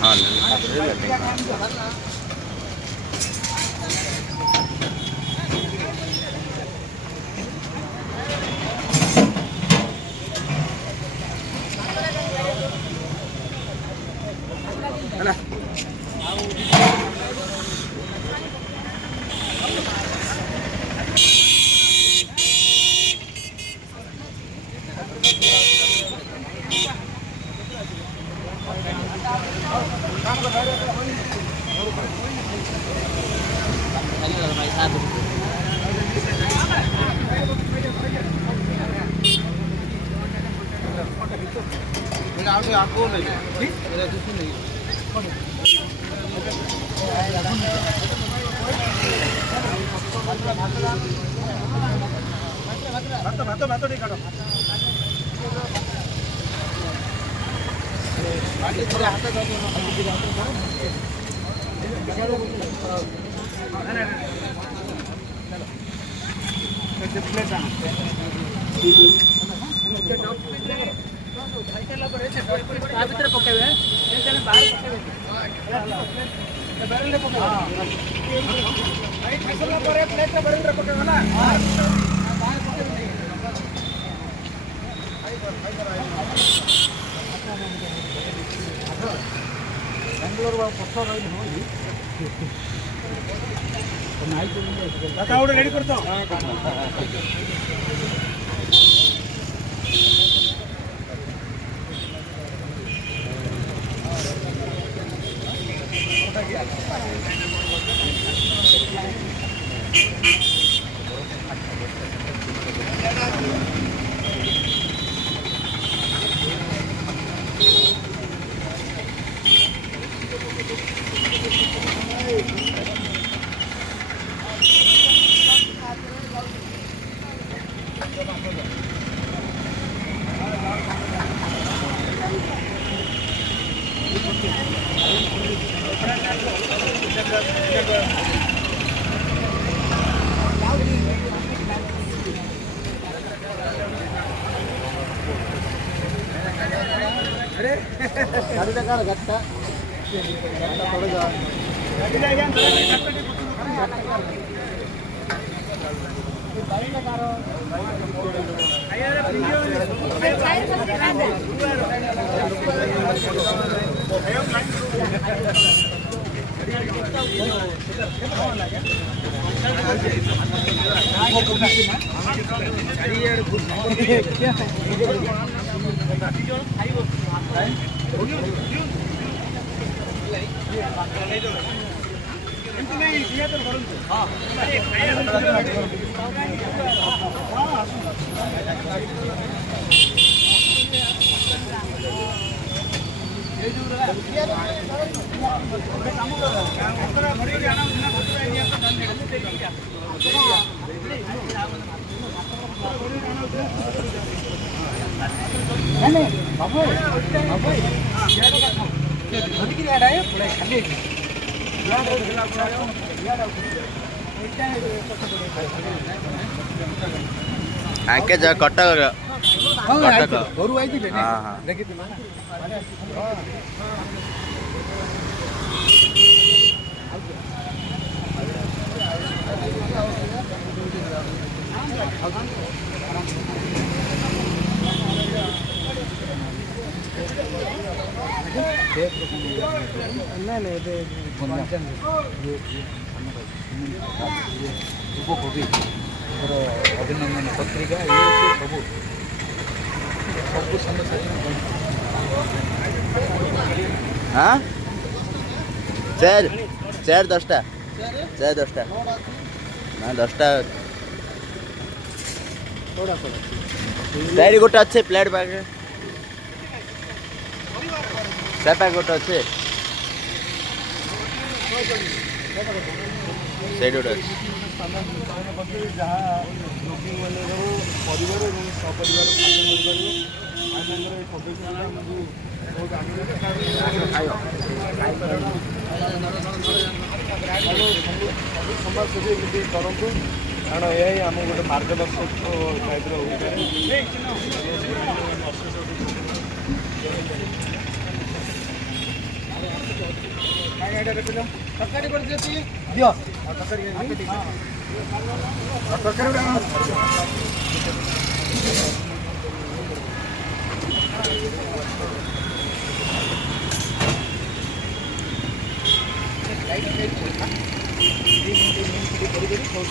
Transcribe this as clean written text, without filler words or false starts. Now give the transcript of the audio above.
हाँ रेडी करतो आके जा कटक कटक घरू आइथिले हां हां देखिथिला ना अभिनंदन पत्रिका ये सब सब हाँ चार चार 10टा चार 10टा ना 10टा डायरी गोटे अच्छे प्लेट बैग चार पैक गोटे अच्छे से गोटे जहाँ रोगी मैंने परिवार और सपरिवार खाद्य मिल पार बहुत समाजसेवी एमती करूँ कारण यह आम गोटे मार्गदर्शक टाइप तरकारी दियो तरकारी